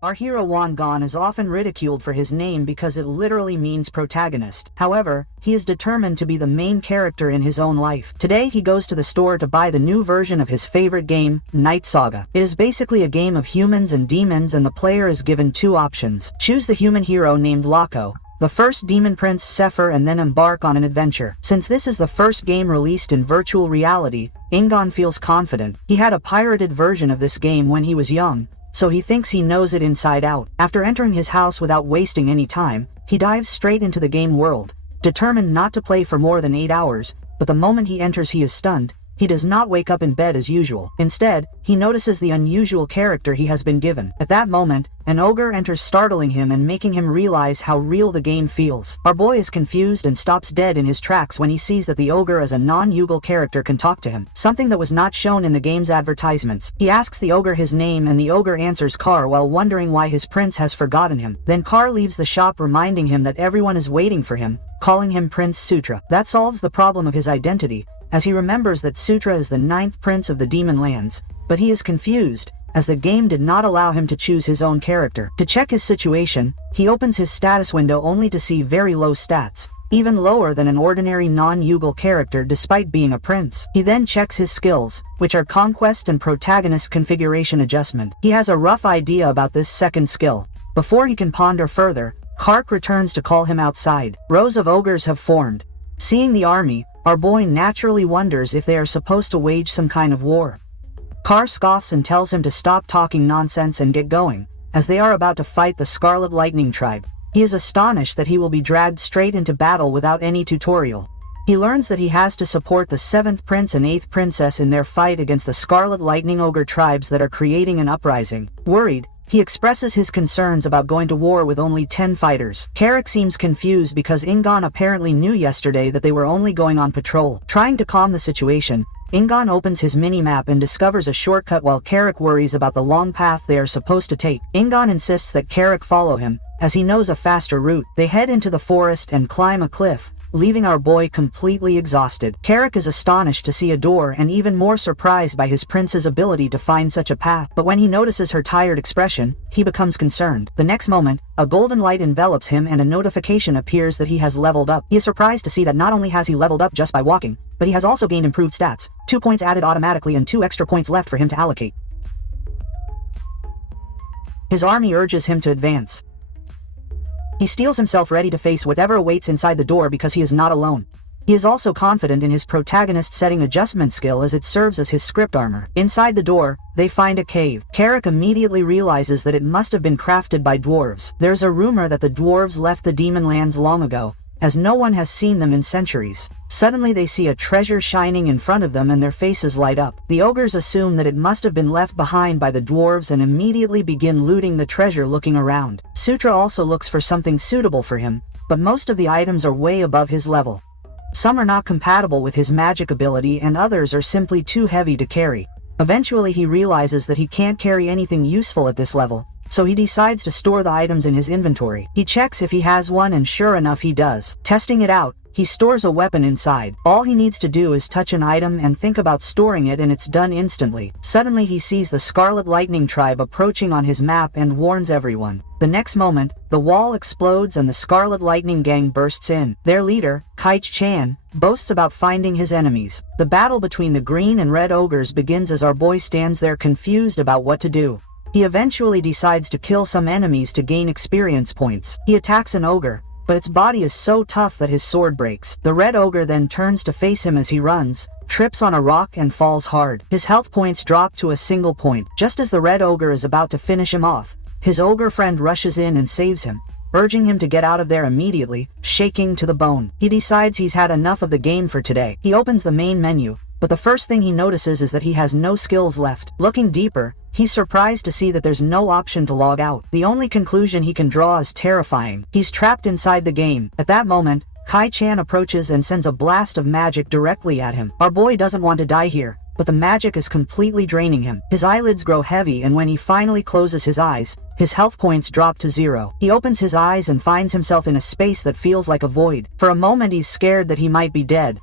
Our hero Juan Gone is often ridiculed for his name because it literally means protagonist. However, he is determined to be the main character in his own life. Today he goes to the store to buy the new version of his favorite game, Night Saga. It is basically a game of humans and demons, and the player is given two options. Choose the human hero named Loco, the first demon prince Sefer, and then embark on an adventure. Since this is the first game released in virtual reality, Ingon feels confident. He had a pirated version of this game when he was young, so he thinks he knows it inside out. After entering his house without wasting any time, he dives straight into the game world, determined not to play for more than 8 hours, but the moment he enters he is stunned. He does not wake up in bed as usual. Instead, he notices the unusual character he has been given. At that moment, an ogre enters, startling him and making him realize how real the game feels. Our boy is confused and stops dead in his tracks when he sees that the ogre as a non-Yugal character can talk to him, something that was not shown in the game's advertisements. He asks the ogre his name and the ogre answers Kar while wondering why his prince has forgotten him. Then Kar leaves the shop reminding him that everyone is waiting for him, calling him Prince Sutra. That solves the problem of his identity, as he remembers that Sutra is the 9th prince of the demon lands, but he is confused, as the game did not allow him to choose his own character. To check his situation, he opens his status window only to see very low stats, even lower than an ordinary non-Yugal character despite being a prince. He then checks his skills, which are Conquest and Protagonist Configuration Adjustment. He has a rough idea about this second skill. Before he can ponder further, Kark returns to call him outside. Rows of ogres have formed. Seeing the army, our boy naturally wonders if they are supposed to wage some kind of war. Kar scoffs and tells him to stop talking nonsense and get going, as they are about to fight the Scarlet Lightning tribe. He is astonished that he will be dragged straight into battle without any tutorial. He learns that he has to support the 7th prince and 8th princess in their fight against the Scarlet Lightning ogre tribes that are creating an uprising. Worried, he expresses his concerns about going to war with only 10 fighters. Carrick seems confused because Ingon apparently knew yesterday that they were only going on patrol. Trying to calm the situation, Ingon opens his mini-map and discovers a shortcut while Carrick worries about the long path they are supposed to take. Ingon insists that Carrick follow him, as he knows a faster route. They head into the forest and climb a cliff, leaving our boy completely exhausted. Carrick is astonished to see a door and even more surprised by his prince's ability to find such a path. But when he notices her tired expression, he becomes concerned. The next moment, a golden light envelops him and a notification appears that he has leveled up. He is surprised to see that not only has he leveled up just by walking, but he has also gained improved stats, 2 points added automatically and 2 extra points left for him to allocate. His army urges him to advance. He steels himself ready to face whatever awaits inside the door because he is not alone. He is also confident in his protagonist setting adjustment skill as it serves as his script armor. Inside the door, they find a cave. Carrick immediately realizes that it must have been crafted by dwarves. There's a rumor that the dwarves left the demon lands long ago, as no one has seen them in centuries. Suddenly they see a treasure shining in front of them and their faces light up. The ogres assume that it must have been left behind by the dwarves and immediately begin looting the treasure, looking around. Sutra also looks for something suitable for him, but most of the items are way above his level. Some are not compatible with his magic ability and others are simply too heavy to carry. Eventually he realizes that he can't carry anything useful at this level, so he decides to store the items in his inventory. He checks if he has one and sure enough he does. Testing it out, he stores a weapon inside. All he needs to do is touch an item and think about storing it and it's done instantly. Suddenly he sees the Scarlet Lightning tribe approaching on his map and warns everyone. The next moment, the wall explodes and the Scarlet Lightning gang bursts in. Their leader, Kaich-chan, boasts about finding his enemies. The battle between the green and red ogres begins as our boy stands there confused about what to do. He eventually decides to kill some enemies to gain experience points. He attacks an ogre, but its body is so tough that his sword breaks. The red ogre then turns to face him as he runs, trips on a rock and falls hard. His health points drop to a single point. Just as the red ogre is about to finish him off, his ogre friend rushes in and saves him, urging him to get out of there immediately, shaking to the bone. He decides he's had enough of the game for today. He opens the main menu, but the first thing he notices is that he has no skills left. Looking deeper, he's surprised to see that there's no option to log out. The only conclusion he can draw is terrifying. He's trapped inside the game. At that moment, Kai-chan approaches and sends a blast of magic directly at him. Our boy doesn't want to die here, but the magic is completely draining him. His eyelids grow heavy and when he finally closes his eyes, his health points drop to 0. He opens his eyes and finds himself in a space that feels like a void. For a moment he's scared that he might be dead.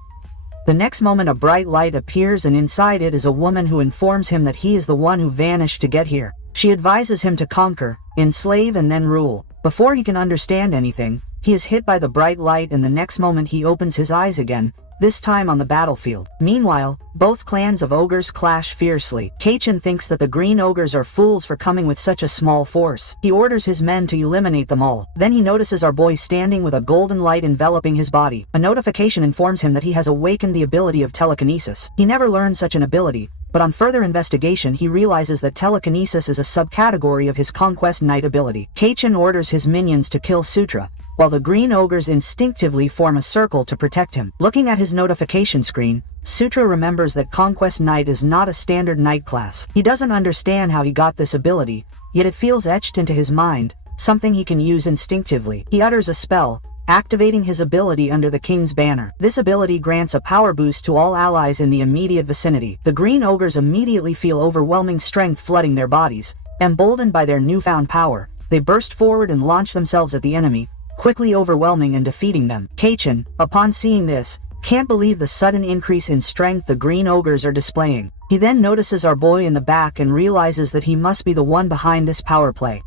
The next moment a bright light appears and inside it is a woman who informs him that he is the one who vanished to get here. She advises him to conquer, enslave and then rule. Before he can understand anything, he is hit by the bright light and the next moment he opens his eyes again, this time on the battlefield. Meanwhile, both clans of ogres clash fiercely. Kaichin thinks that the green ogres are fools for coming with such a small force. He orders his men to eliminate them all. Then he notices our boy standing with a golden light enveloping his body. A notification informs him that he has awakened the ability of telekinesis. He never learned such an ability, but on further investigation he realizes that telekinesis is a subcategory of his Conquest Knight ability. Kaichin orders his minions to kill Sutra, while the green ogres instinctively form a circle to protect him. Looking at his notification screen, Sutra remembers that Conquest Knight is not a standard knight class. He doesn't understand how he got this ability, yet it feels etched into his mind, something he can use instinctively. He utters a spell, activating his ability under the king's banner. This ability grants a power boost to all allies in the immediate vicinity. The green ogres immediately feel overwhelming strength flooding their bodies. Emboldened by their newfound power, they burst forward and launch themselves at the enemy, quickly overwhelming and defeating them. Kaichin, upon seeing this, can't believe the sudden increase in strength the green ogres are displaying. He then notices our boy in the back and realizes that he must be the one behind this power play.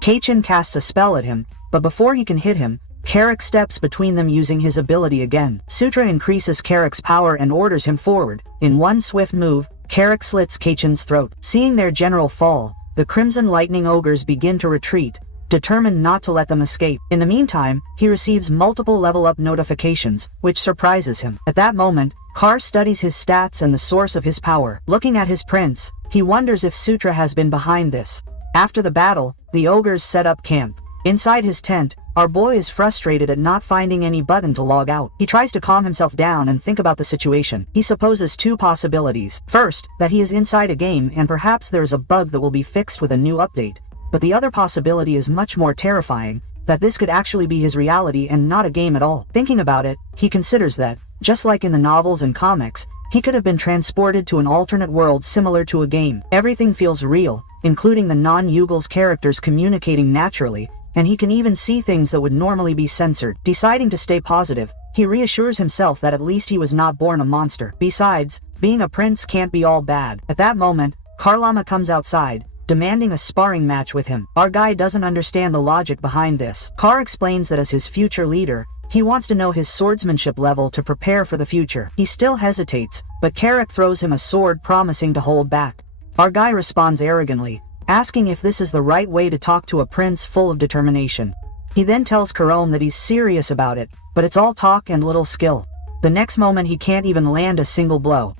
Kaichin casts a spell at him, but before he can hit him, Carrick steps between them using his ability again. Sutra increases Carrick's power and orders him forward. In one swift move, Carrick slits Kaichin's throat. Seeing their general fall, the Crimson Lightning ogres begin to retreat, determined not to let them escape. In the meantime, he receives multiple level-up notifications, which surprises him. At that moment, Kar studies his stats and the source of his power. Looking at his prince, he wonders if Sutra has been behind this. After the battle, the ogres set up camp. Inside his tent, our boy is frustrated at not finding any button to log out. He tries to calm himself down and think about the situation. He supposes two possibilities. First, that he is inside a game and perhaps there is a bug that will be fixed with a new update. But the other possibility is much more terrifying, that this could actually be his reality and not a game at all. Thinking about it, he considers that, just like in the novels and comics, he could have been transported to an alternate world similar to a game. Everything feels real, including the non-Yugal's characters communicating naturally, and he can even see things that would normally be censored. Deciding to stay positive, he reassures himself that at least he was not born a monster. Besides, being a prince can't be all bad. At that moment, Karlama comes outside, demanding a sparring match with him. Our guy doesn't understand the logic behind this. Kar explains that as his future leader, he wants to know his swordsmanship level to prepare for the future. He still hesitates, but Carrick throws him a sword promising to hold back. Our guy responds arrogantly, asking if this is the right way to talk to a prince full of determination. He then tells Karome that he's serious about it, but it's all talk and little skill. The next moment he can't even land a single blow.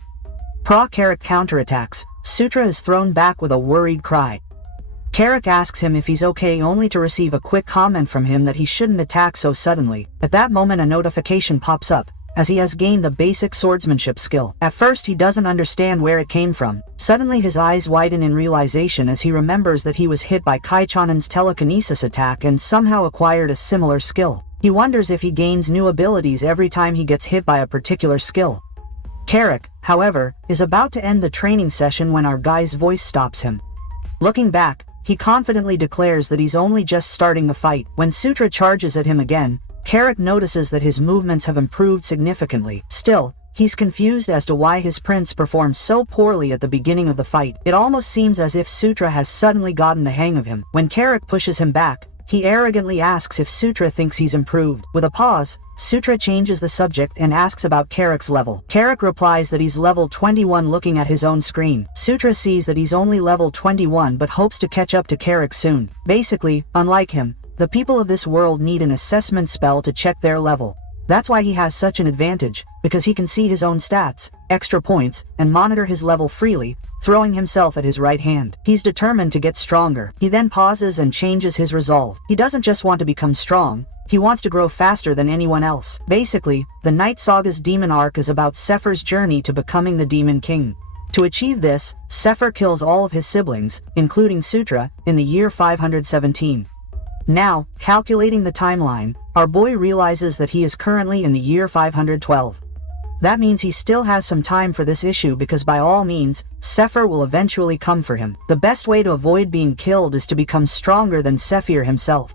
Carrick counterattacks. Sutra is thrown back with a worried cry. Carrick asks him if he's okay only to receive a quick comment from him that he shouldn't attack so suddenly. At that moment a notification pops up, as he has gained the basic swordsmanship skill. At first he doesn't understand where it came from. Suddenly his eyes widen in realization as he remembers that he was hit by Kaichanen's telekinesis attack and somehow acquired a similar skill. He wonders if he gains new abilities every time he gets hit by a particular skill. Carrick, however, is about to end the training session when our guy's voice stops him. Looking back, he confidently declares that he's only just starting the fight. When Sutra charges at him again, Carrick notices that his movements have improved significantly. Still, he's confused as to why his prince performed so poorly at the beginning of the fight. It almost seems as if Sutra has suddenly gotten the hang of him. When Carrick pushes him back, he arrogantly asks if Sutra thinks he's improved. With a pause, Sutra changes the subject and asks about Carrick's level. Carrick replies that he's level 21 looking at his own screen. Sutra sees that he's only level 21 but hopes to catch up to Carrick soon. Basically, unlike him, the people of this world need an assessment spell to check their level. That's why he has such an advantage, because he can see his own stats, extra points, and monitor his level freely, throwing himself at his right hand. He's determined to get stronger. He then pauses and changes his resolve. He doesn't just want to become strong, he wants to grow faster than anyone else. Basically, the Night Saga's demon arc is about Sephiroth's journey to becoming the Demon King. To achieve this, Sephiroth kills all of his siblings, including Sutra, in the year 517. Now, calculating the timeline, our boy realizes that he is currently in the year 512. That means he still has some time for this issue because by all means, Sephiroth will eventually come for him. The best way to avoid being killed is to become stronger than Sephiroth himself.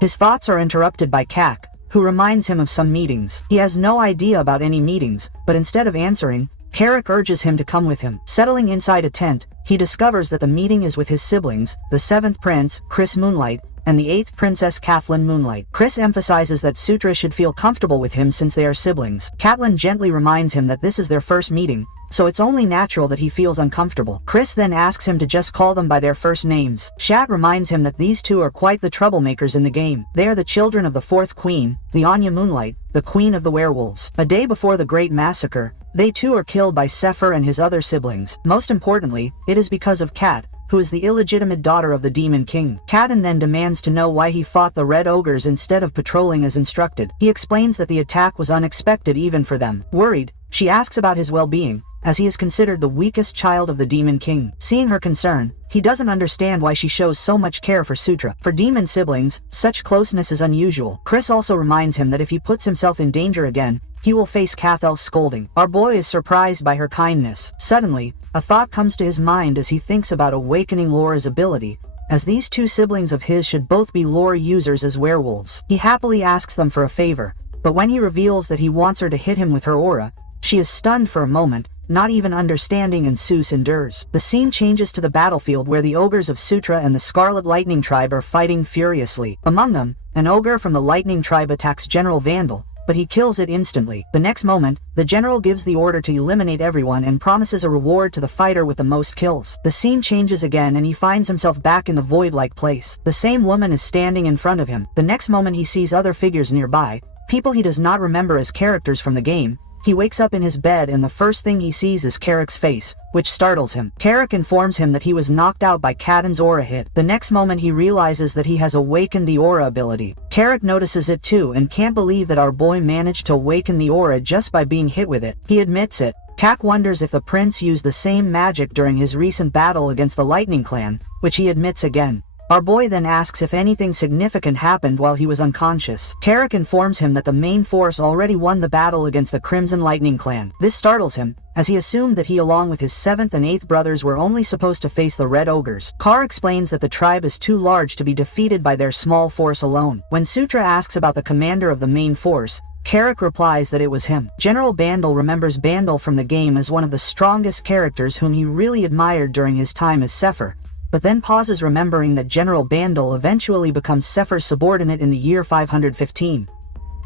His thoughts are interrupted by Kak, who reminds him of some meetings. He has no idea about any meetings, but instead of answering, Carrick urges him to come with him. Settling inside a tent, he discovers that the meeting is with his siblings, the 7th Prince, Chris Moonlight, and the 8th Princess Kathleen Moonlight. Chris emphasizes that Sutra should feel comfortable with him since they are siblings. Kathleen gently reminds him that this is their first meeting, so it's only natural that he feels uncomfortable. Chris then asks him to just call them by their first names. Shat reminds him that these two are quite the troublemakers in the game. They are the children of the 4th Queen, the Anya Moonlight, the Queen of the Werewolves. A day before the Great Massacre, they too are killed by Sefer and his other siblings. Most importantly, it is because of Kat, who is the illegitimate daughter of the Demon King. Kaden then demands to know why he fought the Red Ogres instead of patrolling as instructed. He explains that the attack was unexpected even for them. Worried, she asks about his well-being, as he is considered the weakest child of the Demon King. Seeing her concern, he doesn't understand why she shows so much care for Sutra. For demon siblings, such closeness is unusual. Chris also reminds him that if he puts himself in danger again, he will face Cathel's scolding. Our boy is surprised by her kindness. Suddenly, a thought comes to his mind as he thinks about awakening Laura's ability, as these two siblings of his should both be lore users as werewolves. He happily asks them for a favor, but when he reveals that he wants her to hit him with her aura, she is stunned for a moment, not even understanding, and Seuss endures. The scene changes to the battlefield where the ogres of Sutra and the Scarlet Lightning tribe are fighting furiously. Among them, an ogre from the Lightning tribe attacks General Vandal, but he kills it instantly. The next moment, the general gives the order to eliminate everyone and promises a reward to the fighter with the most kills. The scene changes again and he finds himself back in the void-like place. The same woman is standing in front of him. The next moment he sees other figures nearby, people he does not remember as characters from the game. He wakes up in his bed and the first thing he sees is Carrick's face, which startles him. Carrick informs him that he was knocked out by Kaden's aura hit. The next moment he realizes that he has awakened the aura ability. Carrick notices it too and can't believe that our boy managed to awaken the aura just by being hit with it. He admits it. Kak wonders if the prince used the same magic during his recent battle against the Lightning Clan, which he admits again. Our boy then asks if anything significant happened while he was unconscious. Carrick informs him that the main force already won the battle against the Crimson Lightning Clan. This startles him, as he assumed that he along with his 7th and 8th brothers were only supposed to face the Red Ogres. Carr explains that the tribe is too large to be defeated by their small force alone. When Sutra asks about the commander of the main force, Carrick replies that it was him. General Bandel remembers Bandel from the game as one of the strongest characters whom he really admired during his time as Sefer, but then pauses, remembering that General Bandel eventually becomes Sefer's subordinate in the year 515.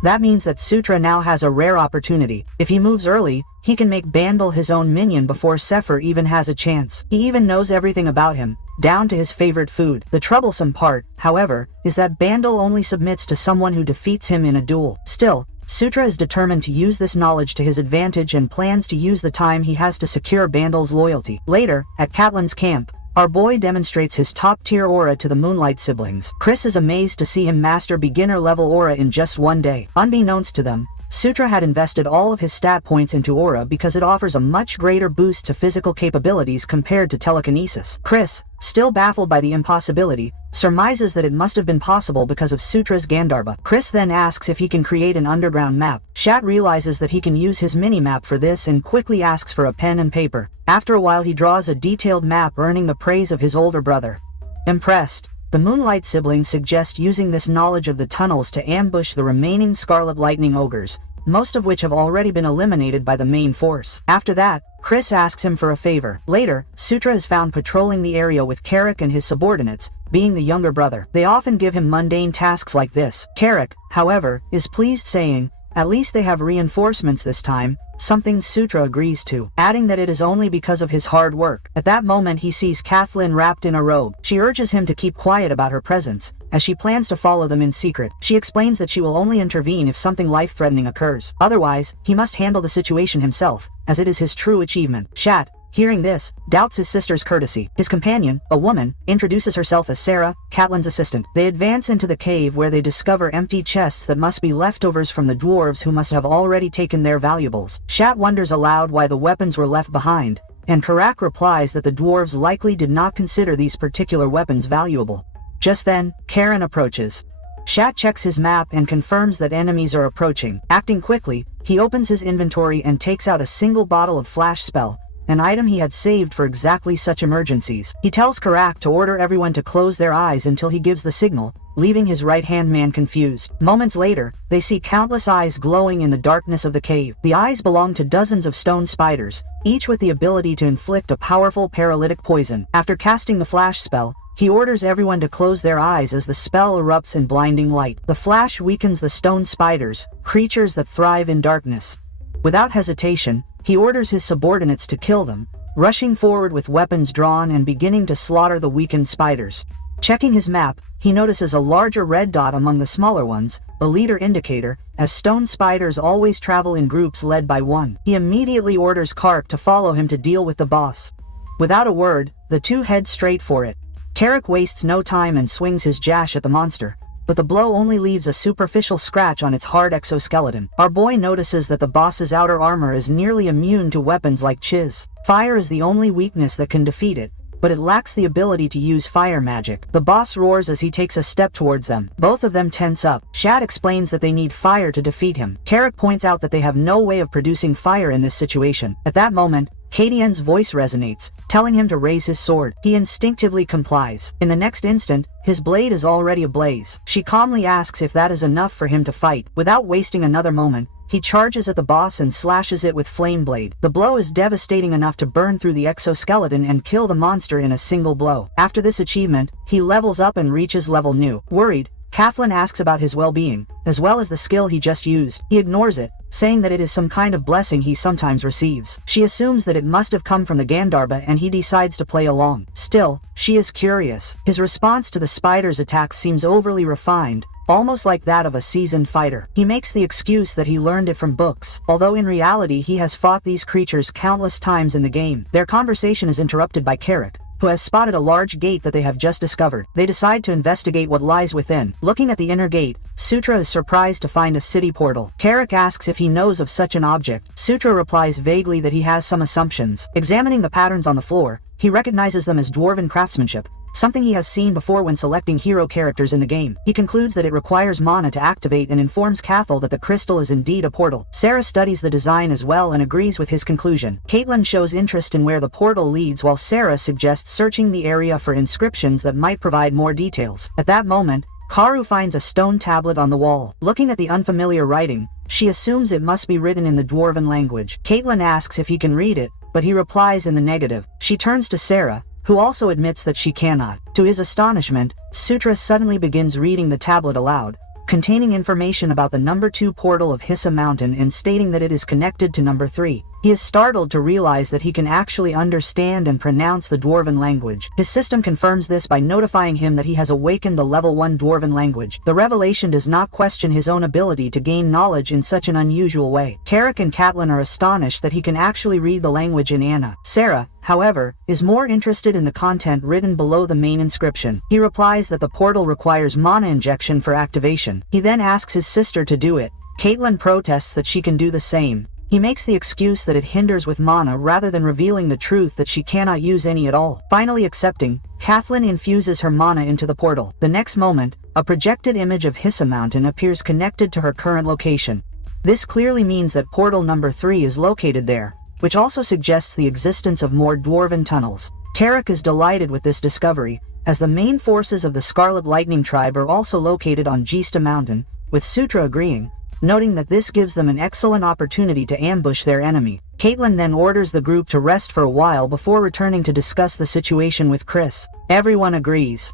That means that Sutra now has a rare opportunity. If he moves early, he can make Bandel his own minion before Sefer even has a chance. He even knows everything about him, down to his favorite food. The troublesome part, however, is that Bandel only submits to someone who defeats him in a duel. Still, Sutra is determined to use this knowledge to his advantage and plans to use the time he has to secure Bandel's loyalty. Later, at Catlin's camp, our boy demonstrates his top-tier aura to the Moonlight siblings. Chris is amazed to see him master beginner-level aura in just one day. Unbeknownst to them, Sutra had invested all of his stat points into aura because it offers a much greater boost to physical capabilities compared to telekinesis. Chris, still baffled by the impossibility, surmises that it must have been possible because of Sutra's Gandharva. Chris then asks if he can create an underground map. Shat realizes that he can use his mini-map for this and quickly asks for a pen and paper. After a while he draws a detailed map, earning the praise of his older brother. Impressed, the Moonlight siblings suggest using this knowledge of the tunnels to ambush the remaining Scarlet Lightning Ogres, most of which have already been eliminated by the main force. After that, Chris asks him for a favor. Later, Sutra is found patrolling the area with Carrick and his subordinates, being the younger brother. They often give him mundane tasks like this. Carrick, however, is pleased, saying, "At least they have reinforcements this time," something Sutra agrees to, adding that it is only because of his hard work. At that moment he sees Kathleen wrapped in a robe. She urges him to keep quiet about her presence, as she plans to follow them in secret. She explains that she will only intervene if something life-threatening occurs. Otherwise, he must handle the situation himself, as it is his true achievement. Shat, hearing this, doubts his sister's courtesy. His companion, a woman, introduces herself as Sarah, Catlin's assistant. They advance into the cave where they discover empty chests that must be leftovers from the dwarves who must have already taken their valuables. Shat wonders aloud why the weapons were left behind, and Karak replies that the dwarves likely did not consider these particular weapons valuable. Just then, Karen approaches. Shat checks his map and confirms that enemies are approaching. Acting quickly, he opens his inventory and takes out a single bottle of flash spell, an item he had saved for exactly such emergencies. He tells Karak to order everyone to close their eyes until he gives the signal, leaving his right-hand man confused. Moments later, they see countless eyes glowing in the darkness of the cave. The eyes belong to dozens of stone spiders, each with the ability to inflict a powerful paralytic poison. After casting the flash spell, he orders everyone to close their eyes as the spell erupts in blinding light. The flash weakens the stone spiders, creatures that thrive in darkness. Without hesitation, he orders his subordinates to kill them, rushing forward with weapons drawn and beginning to slaughter the weakened spiders. Checking his map, he notices a larger red dot among the smaller ones, a leader indicator, as stone spiders always travel in groups led by one. He immediately orders Kark to follow him to deal with the boss. Without a word, the two head straight for it. Karak wastes no time and swings his jash at the monster, but the blow only leaves a superficial scratch on its hard exoskeleton. Our boy notices that the boss's outer armor is nearly immune to weapons like Chiz. Fire is the only weakness that can defeat it, but it lacks the ability to use fire magic. The boss roars as he takes a step towards them. Both of them tense up. Shad explains that they need fire to defeat him. Karak points out that they have no way of producing fire in this situation. At that moment, Kadian's voice resonates, telling him to raise his sword. He instinctively complies. In the next instant, his blade is already ablaze. She calmly asks if that is enough for him to fight. Without wasting another moment, he charges at the boss and slashes it with Flame Blade. The blow is devastating enough to burn through the exoskeleton and kill the monster in a single blow. After this achievement, he levels up and reaches level new. Worried, Kathleen asks about his well-being, as well as the skill he just used. He ignores it, saying that it is some kind of blessing he sometimes receives. She assumes that it must have come from the Gandharva and he decides to play along. Still, she is curious. His response to the spider's attacks seems overly refined, almost like that of a seasoned fighter. He makes the excuse that he learned it from books, although in reality he has fought these creatures countless times in the game. Their conversation is interrupted by Karak, who has spotted a large gate that they have just discovered. They decide to investigate what lies within. Looking at the inner gate, Sutra is surprised to find a city portal. Karak asks if he knows of such an object. Sutra replies vaguely that he has some assumptions. Examining the patterns on the floor, he recognizes them as dwarven craftsmanship, something he has seen before when selecting hero characters in the game. He concludes that it requires mana to activate and informs Cathal that the crystal is indeed a portal. Sarah studies the design as well and agrees with his conclusion. Caitlin shows interest in where the portal leads while Sarah suggests searching the area for inscriptions that might provide more details. At that moment, Karu finds a stone tablet on the wall. Looking at the unfamiliar writing, she assumes it must be written in the dwarven language. Caitlin asks if he can read it, but he replies in the negative. She turns to Sarah, who also admits that she cannot. To his astonishment, Sutra suddenly begins reading the tablet aloud, containing information about the number 2 portal of Hissa Mountain and stating that it is connected to number 3. He is startled to realize that he can actually understand and pronounce the Dwarven language. His system confirms this by notifying him that he has awakened the level 1 Dwarven language. The revelation does not question his own ability to gain knowledge in such an unusual way. Karak and Catelyn are astonished that he can actually read the language in Anna. Sarah, however, is more interested in the content written below the main inscription. He replies that the portal requires mana injection for activation. He then asks his sister to do it. Caitlin protests that she can do the same. He makes the excuse that it hinders with mana rather than revealing the truth that she cannot use any at all. Finally accepting, Kathleen infuses her mana into the portal. The next moment, a projected image of Hissa Mountain appears connected to her current location. This clearly means that portal number 3 is located there, which also suggests the existence of more dwarven tunnels. Karak is delighted with this discovery, as the main forces of the Scarlet Lightning tribe are also located on Gista Mountain, with Sutra agreeing, noting that this gives them an excellent opportunity to ambush their enemy. Caitlin then orders the group to rest for a while before returning to discuss the situation with Chris. Everyone agrees.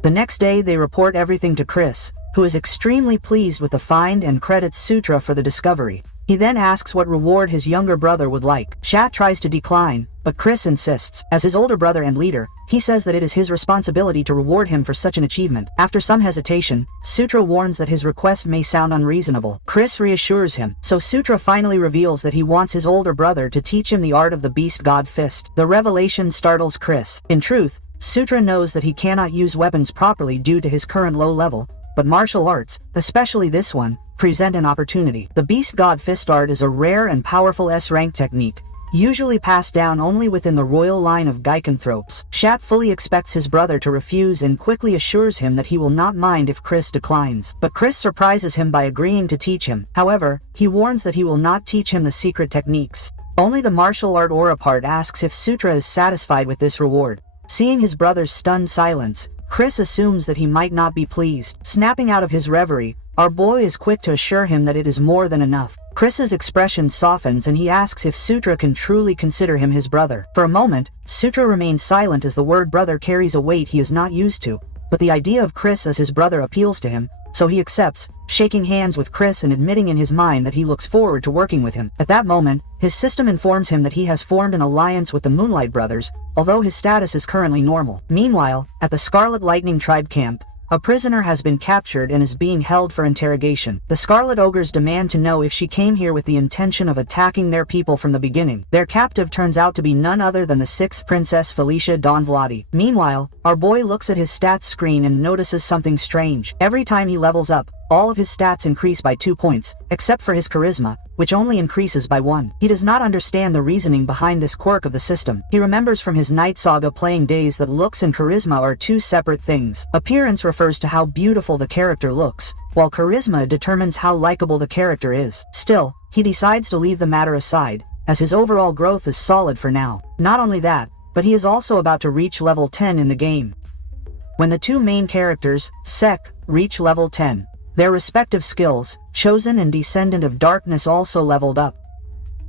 The next day they report everything to Chris, who is extremely pleased with the find and credits Sutra for the discovery. He then asks what reward his younger brother would like. Shat tries to decline, but Chris insists. As his older brother and leader, he says that it is his responsibility to reward him for such an achievement. After some hesitation, Sutra warns that his request may sound unreasonable. Chris reassures him, so Sutra finally reveals that he wants his older brother to teach him the art of the Beast God Fist. The revelation startles Chris. In truth, Sutra knows that he cannot use weapons properly due to his current low level, but martial arts, especially this one, present an opportunity. The Beast God Fist art is a rare and powerful S-rank technique, usually passed down only within the royal line of Gycanthropes. Shat fully expects his brother to refuse and quickly assures him that he will not mind if Chris declines. But Chris surprises him by agreeing to teach him. However, he warns that he will not teach him the secret techniques, Only the martial art aura part asks if Sutra is satisfied with this reward. Seeing his brother's stunned silence, Chris assumes that he might not be pleased. Snapping out of his reverie, our boy is quick to assure him that it is more than enough. Chris's expression softens and he asks if Sutra can truly consider him his brother. For a moment, Sutra remains silent as the word brother carries a weight he is not used to, but the idea of Chris as his brother appeals to him, so he accepts, shaking hands with Chris and admitting in his mind that he looks forward to working with him. At that moment, his system informs him that he has formed an alliance with the Moonlight Brothers, although his status is currently normal. Meanwhile, at the Scarlet Lightning Tribe camp, a prisoner has been captured and is being held for interrogation. The Scarlet Ogres demand to know if she came here with the intention of attacking their people from the beginning. Their captive turns out to be none other than the 6th Princess Felicia Don Vladi. Meanwhile, our boy looks at his stats screen and notices something strange. Every time he levels up, all of his stats increase by 2 points, except for his charisma, which only increases by 1. He does not understand the reasoning behind this quirk of the system. He remembers from his Night Saga playing days that looks and charisma are 2 separate things. Appearance refers to how beautiful the character looks, while charisma determines how likable the character is. Still, he decides to leave the matter aside, as his overall growth is solid for now. Not only that, but he is also about to reach level 10 in the game. When the 2 main characters, Sek, reach level 10, their respective skills, Chosen and Descendant of Darkness, also leveled up.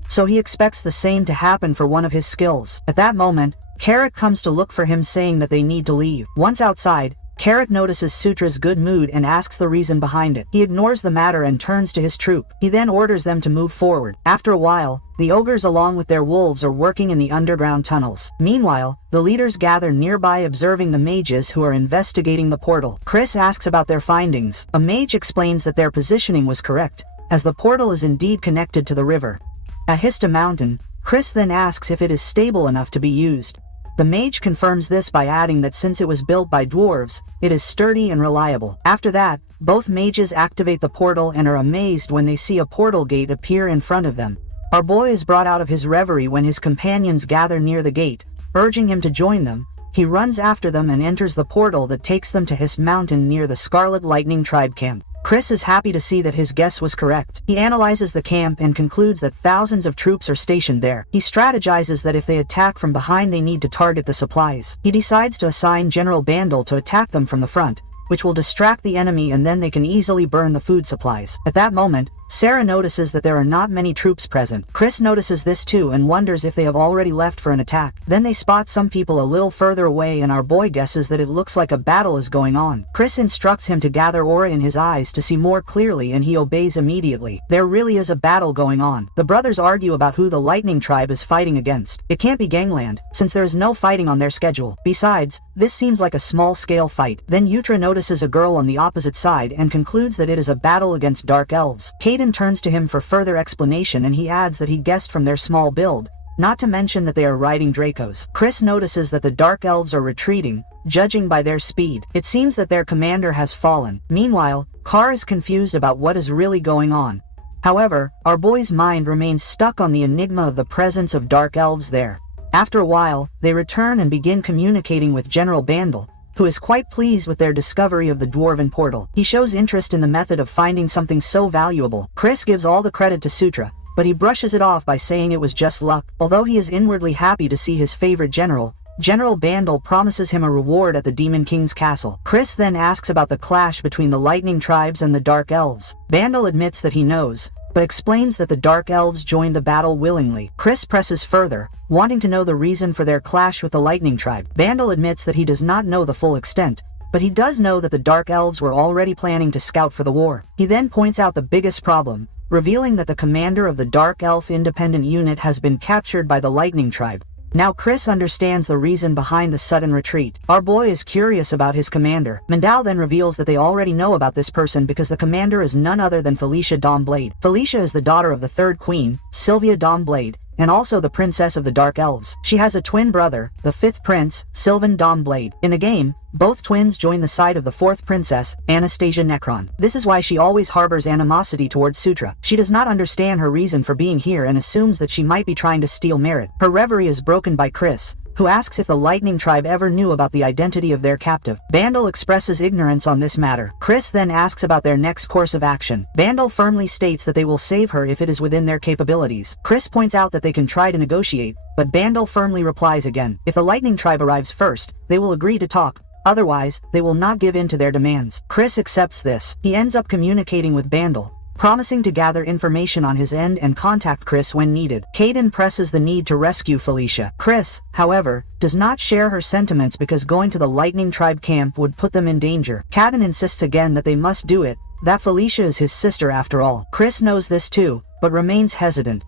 So he expects the same to happen for one of his skills. At that moment, Carrick comes to look for him, saying that they need to leave. Once outside, Carrick notices Sutra's good mood and asks the reason behind it. He ignores the matter and turns to his troop. He then orders them to move forward. After a while, the ogres along with their wolves are working in the underground tunnels. Meanwhile, the leaders gather nearby, observing the mages who are investigating the portal. Chris asks about their findings. A mage explains that their positioning was correct, as the portal is indeed connected to the river. At Hista Mountain, Chris then asks if it is stable enough to be used. The mage confirms this by adding that since it was built by dwarves, it is sturdy and reliable. After that, both mages activate the portal and are amazed when they see a portal gate appear in front of them. Our boy is brought out of his reverie when his companions gather near the gate, urging him to join them. He runs after them and enters the portal that takes them to Hist Mountain near the Scarlet Lightning Tribe camp. Chris is happy to see that his guess was correct. He analyzes the camp and concludes that thousands of troops are stationed there. He strategizes that if they attack from behind, they need to target the supplies. He decides to assign General Bandel to attack them from the front, which will distract the enemy, and then they can easily burn the food supplies. At that moment, Sarah notices that there are not many troops present. Chris notices this too and wonders if they have already left for an attack. Then they spot some people a little further away and our boy guesses that it looks like a battle is going on. Chris instructs him to gather aura in his eyes to see more clearly and he obeys immediately. There really is a battle going on. The brothers argue about who the Lightning Tribe is fighting against. It can't be Gangland, since there is no fighting on their schedule. Besides, this seems like a small-scale fight. Then Yutra notices a girl on the opposite side and concludes that it is a battle against Dark Elves. Caden turns to him for further explanation and he adds that he guessed from their small build, not to mention that they are riding Dracos. Chris notices that the Dark Elves are retreating, judging by their speed. It seems that their commander has fallen. Meanwhile, Carr is confused about what is really going on. However, our boy's mind remains stuck on the enigma of the presence of Dark Elves there. After a while, they return and begin communicating with General Bandel, who is quite pleased with their discovery of the Dwarven portal. He shows interest in the method of finding something so valuable. Chris gives all the credit to Sutra, but he brushes it off by saying it was just luck. Although he is inwardly happy to see his favorite general, General Bandel promises him a reward at the Demon King's castle. Chris then asks about the clash between the Lightning Tribes and the Dark Elves. Bandel admits that he knows, but explains that the Dark Elves joined the battle willingly. Chris presses further, wanting to know the reason for their clash with the Lightning Tribe. Bandel admits that he does not know the full extent, but he does know that the Dark Elves were already planning to scout for the war. He then points out the biggest problem, revealing that the commander of the Dark Elf Independent Unit has been captured by the Lightning Tribe. Now Chris understands the reason behind the sudden retreat. Our boy is curious about his commander. Mandal then reveals that they already know about this person because the commander is none other than Felicia Dawnblade. Felicia is the daughter of the third queen, Sylvia Dawnblade, and also the princess of the Dark Elves. She has a twin brother, the fifth prince, Sylvan Dawnblade. In the game, both twins join the side of the fourth princess, Anastasia Necron. This is why she always harbors animosity towards Sutra. She does not understand her reason for being here and assumes that she might be trying to steal merit. Her reverie is broken by Chris, who asks if the Lightning Tribe ever knew about the identity of their captive. Bandel expresses ignorance on this matter. Chris then asks about their next course of action. Bandel firmly states that they will save her if it is within their capabilities. Chris points out that they can try to negotiate, but Bandel firmly replies again. If the Lightning Tribe arrives first, they will agree to talk. Otherwise, they will not give in to their demands. Chris accepts this. He ends up communicating with Bandel, promising to gather information on his end and contact Chris when needed. Kaden presses the need to rescue Felicia. Chris, however, does not share her sentiments because going to the Lightning Tribe camp would put them in danger. Kaden insists again that they must do it, that Felicia is his sister after all. Chris knows this too, but remains hesitant.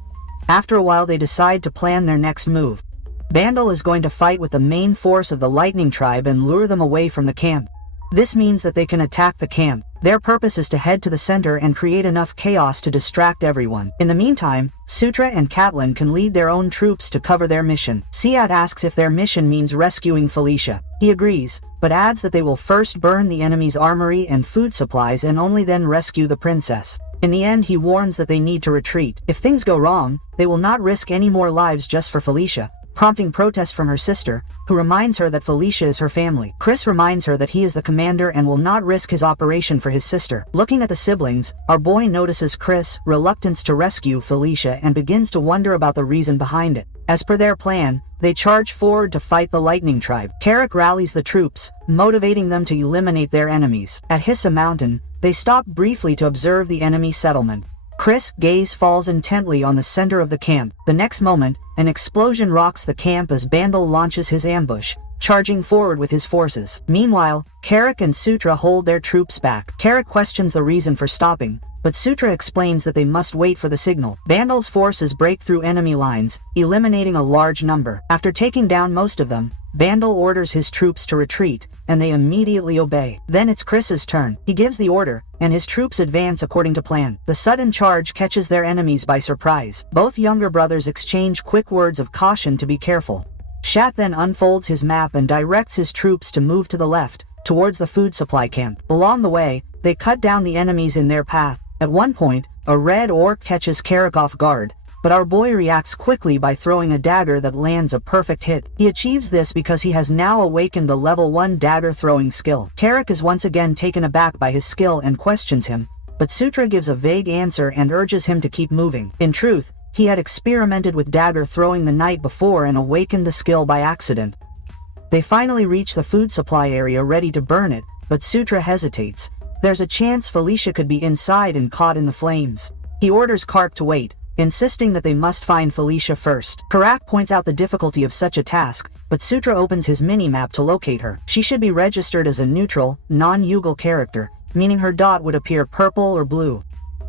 After a while they decide to plan their next move. Bandel is going to fight with the main force of the Lightning Tribe and lure them away from the camp. This means that they can attack the camp. Their purpose is to head to the center and create enough chaos to distract everyone. In the meantime, Sutra and Catelyn can lead their own troops to cover their mission. Siad asks if their mission means rescuing Felicia. He agrees, but adds that they will first burn the enemy's armory and food supplies and only then rescue the princess. In the end, he warns that they need to retreat. If things go wrong, they will not risk any more lives just for Felicia, prompting protest from her sister, who reminds her that Felicia is her family. Chris reminds her that he is the commander and will not risk his operation for his sister. Looking at the siblings, our boy notices Chris' reluctance to rescue Felicia and begins to wonder about the reason behind it. As per their plan, they charge forward to fight the Lightning Tribe. Carrick rallies the troops, motivating them to eliminate their enemies. At Hissa Mountain, they stop briefly to observe the enemy settlement. Chris' gaze falls intently on the center of the camp. The next moment, an explosion rocks the camp as Bandel launches his ambush, charging forward with his forces. Meanwhile, Carrick and Sutra hold their troops back. Carrick questions the reason for stopping, but Sutra explains that they must wait for the signal. Bandel's forces break through enemy lines, eliminating a large number. After taking down most of them, Bandel orders his troops to retreat, and they immediately obey. Then it's Chris's turn. He gives the order, and his troops advance according to plan. The sudden charge catches their enemies by surprise. Both younger brothers exchange quick words of caution to be careful. Shat then unfolds his map and directs his troops to move to the left, towards the food supply camp. Along the way, they cut down the enemies in their path. At one point, a red orc catches Carrick off guard, but our boy reacts quickly by throwing a dagger that lands a perfect hit. He achieves this because he has now awakened the level 1 dagger throwing skill. Carrick is once again taken aback by his skill and questions him, but Sutra gives a vague answer and urges him to keep moving. In truth, he had experimented with dagger throwing the night before and awakened the skill by accident. They finally reach the food supply area ready to burn it, but Sutra hesitates. There's a chance Felicia could be inside and caught in the flames. He orders Kark to wait, insisting that they must find Felicia first. Karak points out the difficulty of such a task, but Sutra opens his mini-map to locate her. She should be registered as a neutral, non-Yugal character, meaning her dot would appear purple or blue.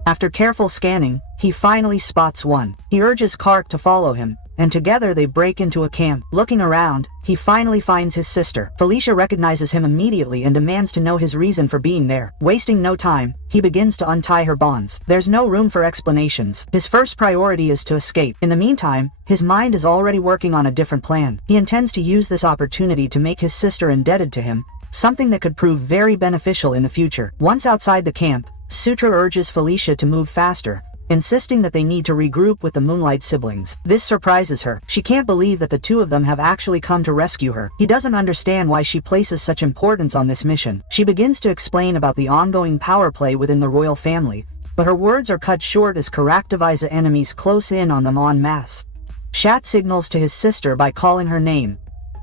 After careful scanning, he finally spots one. He urges Kark to follow him, and together they break into a camp. Looking around, he finally finds his sister. Felicia recognizes him immediately and demands to know his reason for being there. Wasting no time, he begins to untie her bonds. There's no room for explanations. His first priority is to escape. In the meantime, his mind is already working on a different plan. He intends to use this opportunity to make his sister indebted to him, something that could prove very beneficial in the future. Once outside the camp, Sutra urges Felicia to move faster, insisting that they need to regroup with the Moonlight siblings. This surprises her. She can't believe that the two of them have actually come to rescue her. He doesn't understand why she places such importance on this mission. She begins to explain about the ongoing power play within the royal family, but her words are cut short as Karaktaviza enemies close in on them en masse. Shat signals to his sister by calling her name.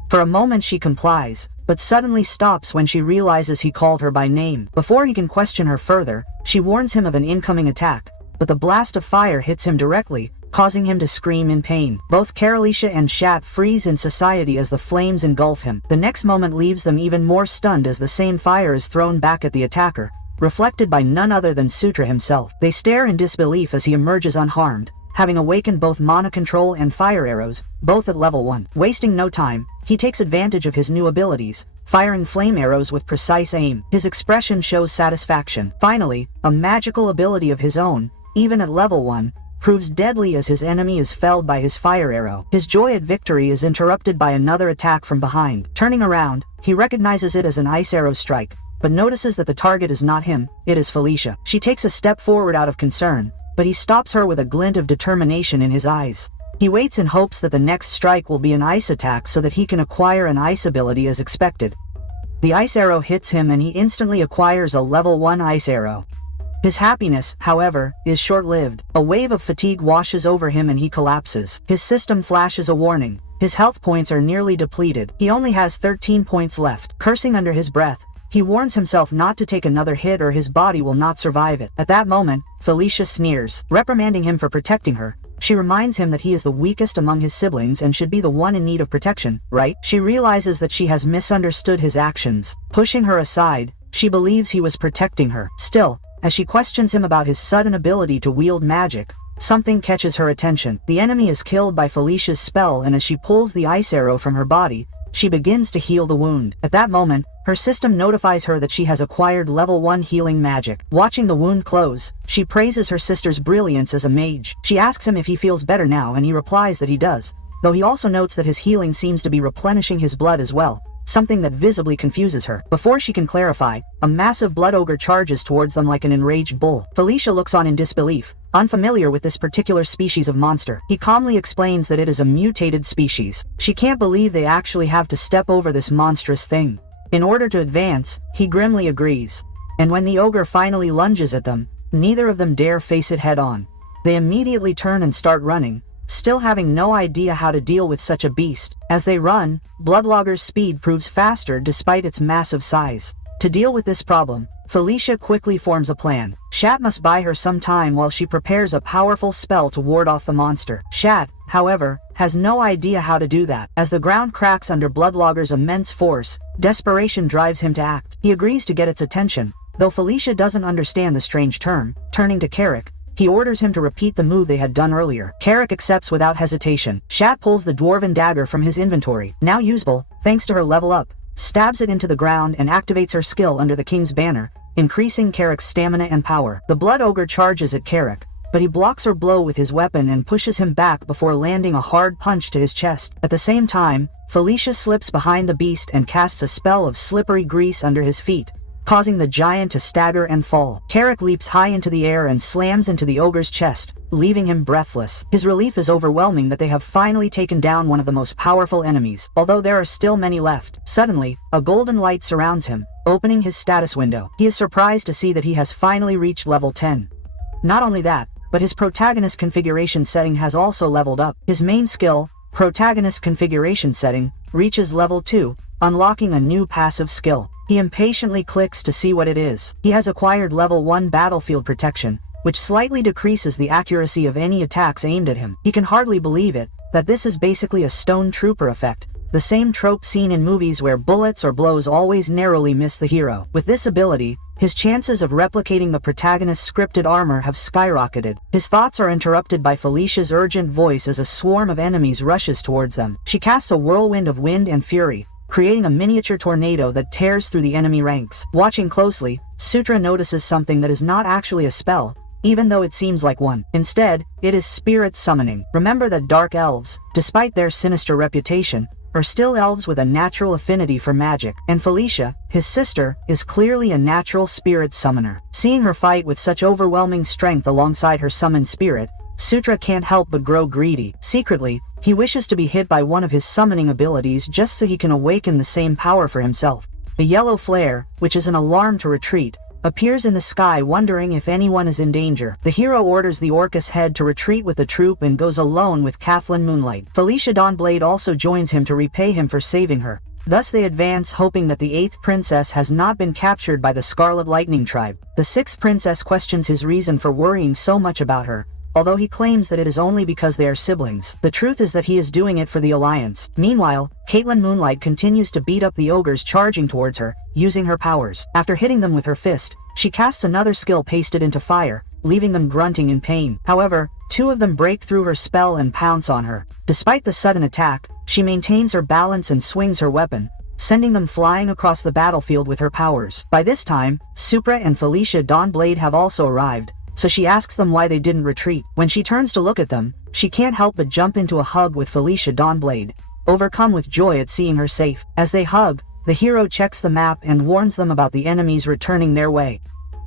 For a moment she complies, but suddenly stops when she realizes he called her by name. Before he can question her further, she warns him of an incoming attack, but the blast of fire hits him directly, causing him to scream in pain. Both Karalisha and Shat freeze in society as the flames engulf him. The next moment leaves them even more stunned as the same fire is thrown back at the attacker, reflected by none other than Sutra himself. They stare in disbelief as he emerges unharmed, having awakened both mana control and fire arrows, both at level 1. Wasting no time, he takes advantage of his new abilities, firing flame arrows with precise aim. His expression shows satisfaction. Finally, a magical ability of his own, even at level 1, proves deadly as his enemy is felled by his fire arrow. His joy at victory is interrupted by another attack from behind. Turning around, he recognizes it as an ice arrow strike, but notices that the target is not him, it is Felicia. She takes a step forward out of concern, but he stops her with a glint of determination in his eyes. He waits in hopes that the next strike will be an ice attack so that he can acquire an ice ability as expected. The ice arrow hits him and he instantly acquires a level 1 ice arrow. His happiness, however, is short-lived. A wave of fatigue washes over him and he collapses. His system flashes a warning. His health points are nearly depleted. He only has 13 points left. Cursing under his breath, he warns himself not to take another hit or his body will not survive it. At that moment, Felicia sneers, reprimanding him for protecting her. She reminds him that he is the weakest among his siblings and should be the one in need of protection, right? She realizes that she has misunderstood his actions. Pushing her aside, she believes he was protecting her. Still, as she questions him about his sudden ability to wield magic, something catches her attention. The enemy is killed by Felicia's spell, and as she pulls the ice arrow from her body, she begins to heal the wound. At that moment, her system notifies her that she has acquired level 1 healing magic. Watching the wound close, she praises her sister's brilliance as a mage. She asks him if he feels better now and he replies that he does, though he also notes that his healing seems to be replenishing his blood as well, something that visibly confuses her. Before she can clarify, a massive blood ogre charges towards them like an enraged bull. Felicia looks on in disbelief, unfamiliar with this particular species of monster. He calmly explains that it is a mutated species. She can't believe they actually have to step over this monstrous thing. In order to advance, he grimly agrees. And when the ogre finally lunges at them, neither of them dare face it head on. They immediately turn and start running, still having no idea how to deal with such a beast. As they run, Bloodlogger's speed proves faster despite its massive size. To deal with this problem, Felicia quickly forms a plan. Shat must buy her some time while she prepares a powerful spell to ward off the monster. Shat, however, has no idea how to do that. As the ground cracks under Bloodlogger's immense force, desperation drives him to act. He agrees to get its attention, though Felicia doesn't understand the strange term. Turning to Carrick, he orders him to repeat the move they had done earlier. Carrick accepts without hesitation. Shat pulls the dwarven dagger from his inventory, now usable, thanks to her level up, stabs it into the ground and activates her skill under the king's banner, increasing Carrick's stamina and power. The blood ogre charges at Carrick, but he blocks her blow with his weapon and pushes him back before landing a hard punch to his chest. At the same time, Felicia slips behind the beast and casts a spell of slippery grease under his feet, causing the giant to stagger and fall. Carrick leaps high into the air and slams into the ogre's chest, leaving him breathless. His relief is overwhelming that they have finally taken down one of the most powerful enemies, although there are still many left. Suddenly, a golden light surrounds him, opening his status window. He is surprised to see that he has finally reached level 10. Not only that, but his protagonist configuration setting has also leveled up. His main skill, protagonist configuration setting, reaches level 2, unlocking a new passive skill. He impatiently clicks to see what it is. He has acquired level 1 battlefield protection, which slightly decreases the accuracy of any attacks aimed at him. He can hardly believe it, that this is basically a stone trooper effect, the same trope seen in movies where bullets or blows always narrowly miss the hero. With this ability, his chances of replicating the protagonist's scripted armor have skyrocketed. His thoughts are interrupted by Felicia's urgent voice as a swarm of enemies rushes towards them. She casts a whirlwind of wind and fury, creating a miniature tornado that tears through the enemy ranks. Watching closely, Sutra notices something that is not actually a spell, even though it seems like one. Instead, it is spirit summoning. Remember that dark elves, despite their sinister reputation, are still elves with a natural affinity for magic, and Felicia, his sister, is clearly a natural spirit summoner. Seeing her fight with such overwhelming strength alongside her summoned spirit, Sutra can't help but grow greedy. Secretly, he wishes to be hit by one of his summoning abilities just so he can awaken the same power for himself. A yellow flare, which is an alarm to retreat, appears in the sky, wondering if anyone is in danger. The hero orders the Orcus head to retreat with the troop and goes alone with Kathleen Moonlight. Felicia Dawnblade also joins him to repay him for saving her. Thus they advance, hoping that the 8th princess has not been captured by the Scarlet Lightning tribe. The 6th princess questions his reason for worrying so much about her, although he claims that it is only because they are siblings. The truth is that he is doing it for the Alliance. Meanwhile, Caitlin Moonlight continues to beat up the ogres charging towards her, using her powers. After hitting them with her fist, she casts another skill pasted into fire, leaving them grunting in pain. However, 2 of them break through her spell and pounce on her. Despite the sudden attack, she maintains her balance and swings her weapon, sending them flying across the battlefield with her powers. By this time, Supra and Felicia Dawnblade have also arrived, so she asks them why they didn't retreat. When she turns to look at them, she can't help but jump into a hug with Felicia Dawnblade, overcome with joy at seeing her safe. As they hug, the hero checks the map and warns them about the enemies returning their way.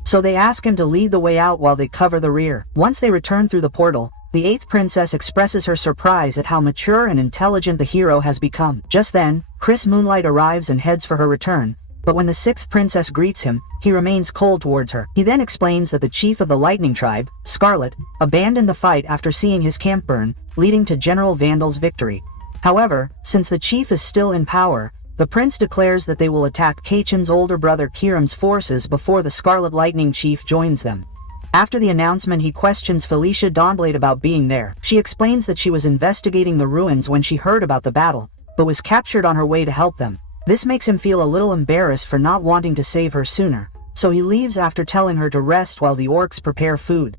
So they ask him to lead the way out while they cover the rear. Once they return through the portal, the 8th princess expresses her surprise at how mature and intelligent the hero has become. Just then, Chris Moonlight arrives and heads for her return, but when the 6th princess greets him, he remains cold towards her. He then explains that the chief of the Lightning tribe, Scarlet, abandoned the fight after seeing his camp burn, leading to General Vandal's victory. However, since the chief is still in power, the prince declares that they will attack Kaichen's older brother Kieran's forces before the Scarlet Lightning chief joins them. After the announcement, he questions Felicia Dawnblade about being there. She explains that she was investigating the ruins when she heard about the battle, but was captured on her way to help them. This makes him feel a little embarrassed for not wanting to save her sooner, so he leaves after telling her to rest while the orcs prepare food.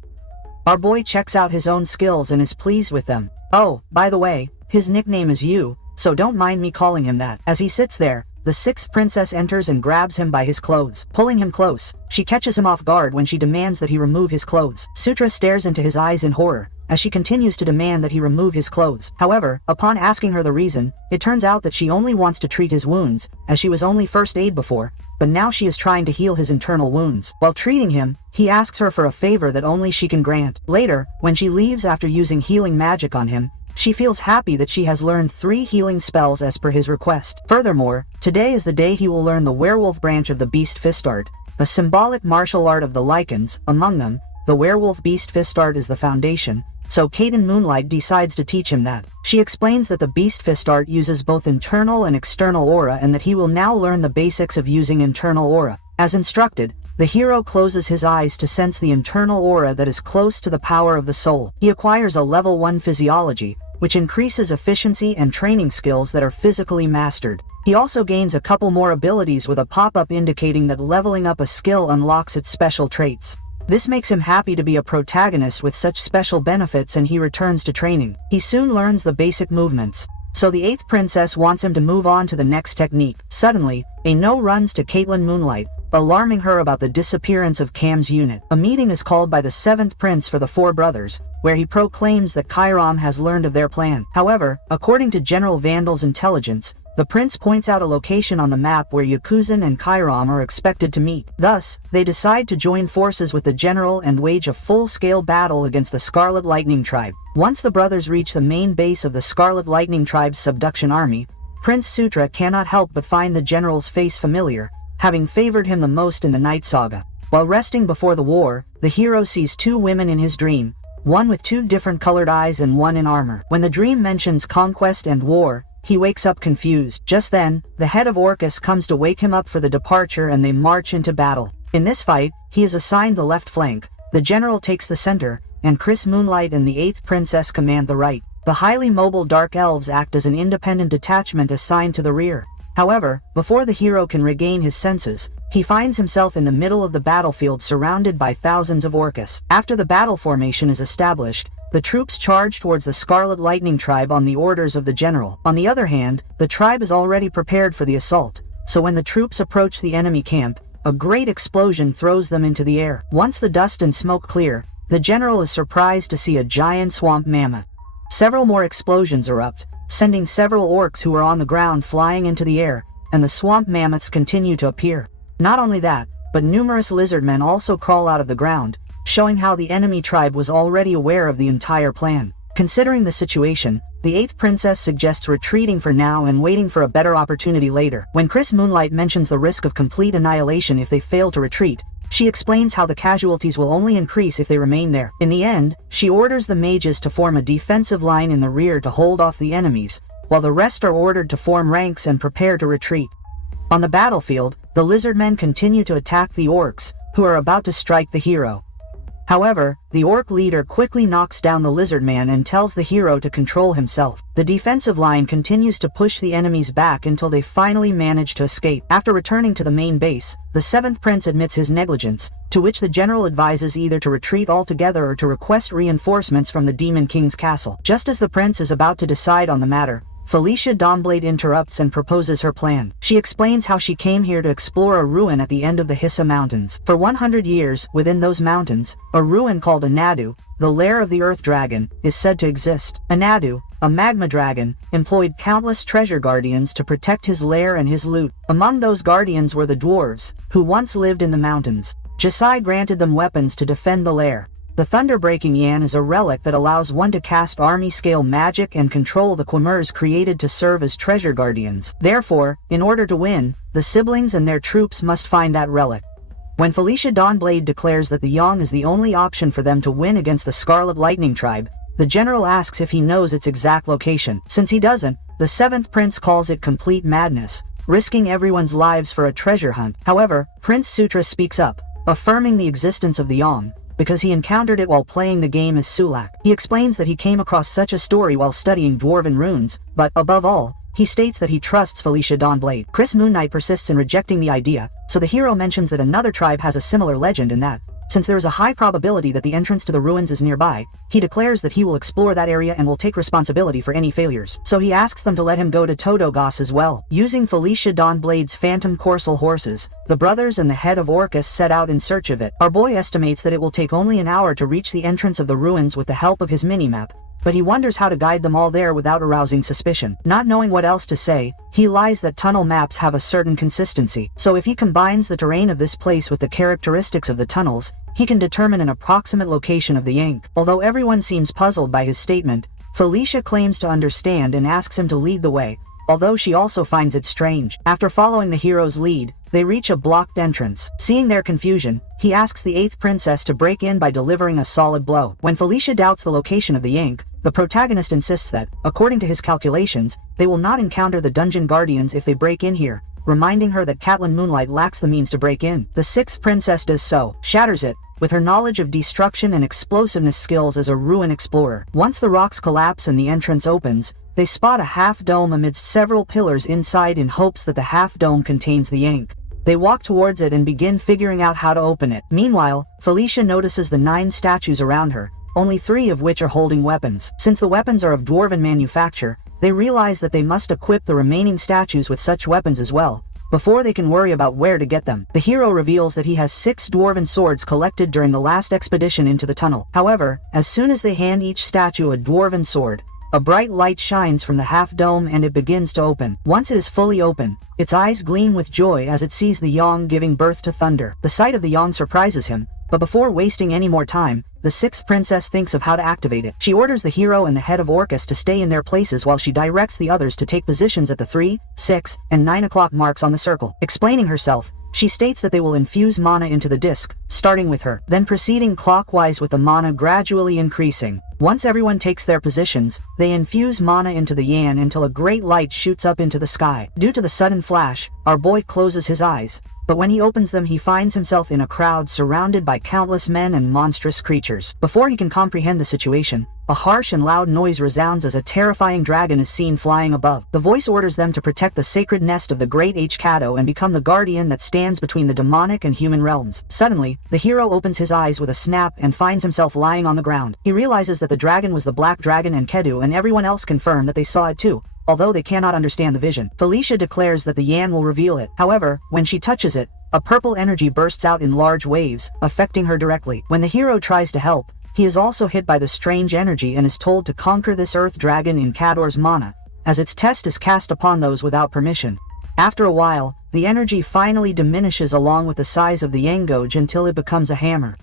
Our boy checks out his own skills and is pleased with them. Oh, by the way, his nickname is You, so don't mind me calling him that. As he sits there, the 6th princess enters and grabs him by his clothes. Pulling him close, she catches him off guard when she demands that he remove his clothes. Sutra stares into his eyes in horror, as she continues to demand that he remove his clothes. However, upon asking her the reason, it turns out that she only wants to treat his wounds, as she was only first aid before, but now she is trying to heal his internal wounds. While treating him, he asks her for a favor that only she can grant. Later, when she leaves after using healing magic on him, she feels happy that she has learned 3 healing spells as per his request. Furthermore, today is the day he will learn the werewolf branch of the Beast Fist art, a symbolic martial art of the Lycans. Among them, the werewolf Beast Fist art is the foundation, so Caden Moonlight decides to teach him that. She explains that the Beast Fist art uses both internal and external aura and that he will now learn the basics of using internal aura. As instructed, the hero closes his eyes to sense the internal aura that is close to the power of the soul. He acquires a level 1 physiology, which increases efficiency and training skills that are physically mastered. He also gains a couple more abilities with a pop-up indicating that leveling up a skill unlocks its special traits. This makes him happy to be a protagonist with such special benefits, and he returns to training. He soon learns the basic movements, so the 8th princess wants him to move on to the next technique. Suddenly, a no runs to Caitlin Moonlight, alarming her about the disappearance of Cam's unit. A meeting is called by the 7th prince for the 4 brothers, where he proclaims that Chiram has learned of their plan. However, according to General Vandal's intelligence, the prince points out a location on the map where Yakuzan and Chiram are expected to meet. Thus, they decide to join forces with the general and wage a full-scale battle against the Scarlet Lightning tribe. Once the brothers reach the main base of the Scarlet Lightning tribe's subduction army, Prince Sutra cannot help but find the general's face familiar, having favored him the most in the Night Saga. While resting before the war, the hero sees 2 women in his dream, one with 2 different colored eyes and one in armor. When the dream mentions conquest and war, he wakes up confused. Just then, the head of Orcus comes to wake him up for the departure and they march into battle. In this fight, he is assigned the left flank, the general takes the center, and Chris Moonlight and the 8th princess command the right. The highly mobile Dark Elves act as an independent detachment assigned to the rear. However, before the hero can regain his senses, he finds himself in the middle of the battlefield surrounded by thousands of Orcus. After the battle formation is established, the troops charge towards the Scarlet Lightning tribe on the orders of the general. On the other hand, the tribe is already prepared for the assault, so when the troops approach the enemy camp, a great explosion throws them into the air. Once the dust and smoke clear, the general is surprised to see a giant swamp mammoth. Several more explosions erupt, sending several orcs who are on the ground flying into the air, and the swamp mammoths continue to appear. Not only that, but numerous lizardmen also crawl out of the ground, showing how the enemy tribe was already aware of the entire plan. Considering the situation, the 8th princess suggests retreating for now and waiting for a better opportunity later. When Chris Moonlight mentions the risk of complete annihilation if they fail to retreat, she explains how the casualties will only increase if they remain there. In the end, she orders the mages to form a defensive line in the rear to hold off the enemies, while the rest are ordered to form ranks and prepare to retreat. On the battlefield, the lizardmen continue to attack the orcs, who are about to strike the hero. However, the orc leader quickly knocks down the lizardman and tells the hero to control himself. The defensive line continues to push the enemies back until they finally manage to escape. After returning to the main base, the 7th prince admits his negligence, to which the general advises either to retreat altogether or to request reinforcements from the Demon King's castle. Just as the prince is about to decide on the matter, Felicia Dawnblade interrupts and proposes her plan. She explains how she came here to explore a ruin at the end of the Hissa Mountains. For 100 years, within those mountains, a ruin called Anadu, the lair of the Earth Dragon, is said to exist. Anadu, a magma dragon, employed countless treasure guardians to protect his lair and his loot. Among those guardians were the dwarves, who once lived in the mountains. Josai granted them weapons to defend the lair. The thunder-breaking Yan is a relic that allows one to cast army-scale magic and control the Quimers created to serve as treasure guardians. Therefore, in order to win, the siblings and their troops must find that relic. When Felicia Dawnblade declares that the Yang is the only option for them to win against the Scarlet Lightning tribe, the general asks if he knows its exact location. Since he doesn't, the 7th prince calls it complete madness, risking everyone's lives for a treasure hunt. However, Prince Sutra speaks up, affirming the existence of the Yang, because he encountered it while playing the game as Sulak. He explains that he came across such a story while studying Dwarven runes, but, above all, he states that he trusts Felicia Dawnblade. Chris Moon Knight persists in rejecting the idea, so the hero mentions that another tribe has a similar legend and that, since there is a high probability that the entrance to the ruins is nearby, he declares that he will explore that area and will take responsibility for any failures. So he asks them to let him go to TODAS as well. Using Felicia Dawnblade's phantom coursal horses, the brothers and the head of Orcus set out in search of it. Our boy estimates that it will take only an hour to reach the entrance of the ruins with the help of his minimap, but he wonders how to guide them all there without arousing suspicion. Not knowing what else to say, he lies that tunnel maps have a certain consistency, so if he combines the terrain of this place with the characteristics of the tunnels, he can determine an approximate location of the Yang. Although everyone seems puzzled by his statement, Felicia claims to understand and asks him to lead the way, although she also finds it strange. After following the hero's lead, they reach a blocked entrance. Seeing their confusion, he asks the 8th princess to break in by delivering a solid blow. When Felicia doubts the location of the Yang, the protagonist insists that, according to his calculations, they will not encounter the dungeon guardians if they break in here, reminding her that Catelyn Moonlight lacks the means to break in. The 6th princess does so, shatters it, with her knowledge of destruction and explosiveness skills as a ruin explorer. Once the rocks collapse and the entrance opens, they spot a half-dome amidst several pillars inside in hopes that the half-dome contains the Yang. They walk towards it and begin figuring out how to open it. Meanwhile, Felicia notices the 9 statues around her, only 3 of which are holding weapons. Since the weapons are of dwarven manufacture, they realize that they must equip the remaining statues with such weapons as well, before they can worry about where to get them. The hero reveals that he has 6 dwarven swords collected during the last expedition into the tunnel. However, as soon as they hand each statue a dwarven sword, a bright light shines from the half-dome and it begins to open. Once it is fully open, its eyes gleam with joy as it sees the Yang giving birth to thunder. The sight of the Yang surprises him, but before wasting any more time, the 6th princess thinks of how to activate it. She orders the hero and the head of Orcus to stay in their places while she directs the others to take positions at the 3, 6, and 9 o'clock marks on the circle. Explaining herself, she states that they will infuse mana into the disc, starting with her, then proceeding clockwise with the mana gradually increasing. Once everyone takes their positions, they infuse mana into the Yan until a great light shoots up into the sky. Due to the sudden flash, our boy closes his eyes, but when he opens them he finds himself in a crowd surrounded by countless men and monstrous creatures. Before he can comprehend the situation, a harsh and loud noise resounds as a terrifying dragon is seen flying above. The voice orders them to protect the sacred nest of the great Hkado and become the guardian that stands between the demonic and human realms. Suddenly, the hero opens his eyes with a snap and finds himself lying on the ground. He realizes that the dragon was the Black Dragon and Kedu, and everyone else confirm that they saw it too, although they cannot understand the vision. Felicia declares that the Yan will reveal it. However, when she touches it, a purple energy bursts out in large waves, affecting her directly. When the hero tries to help, he is also hit by the strange energy and is told to conquer this earth dragon in Kador's mana, as its test is cast upon those without permission. After a while, the energy finally diminishes along with the size of the Yangoj until it becomes a hammer.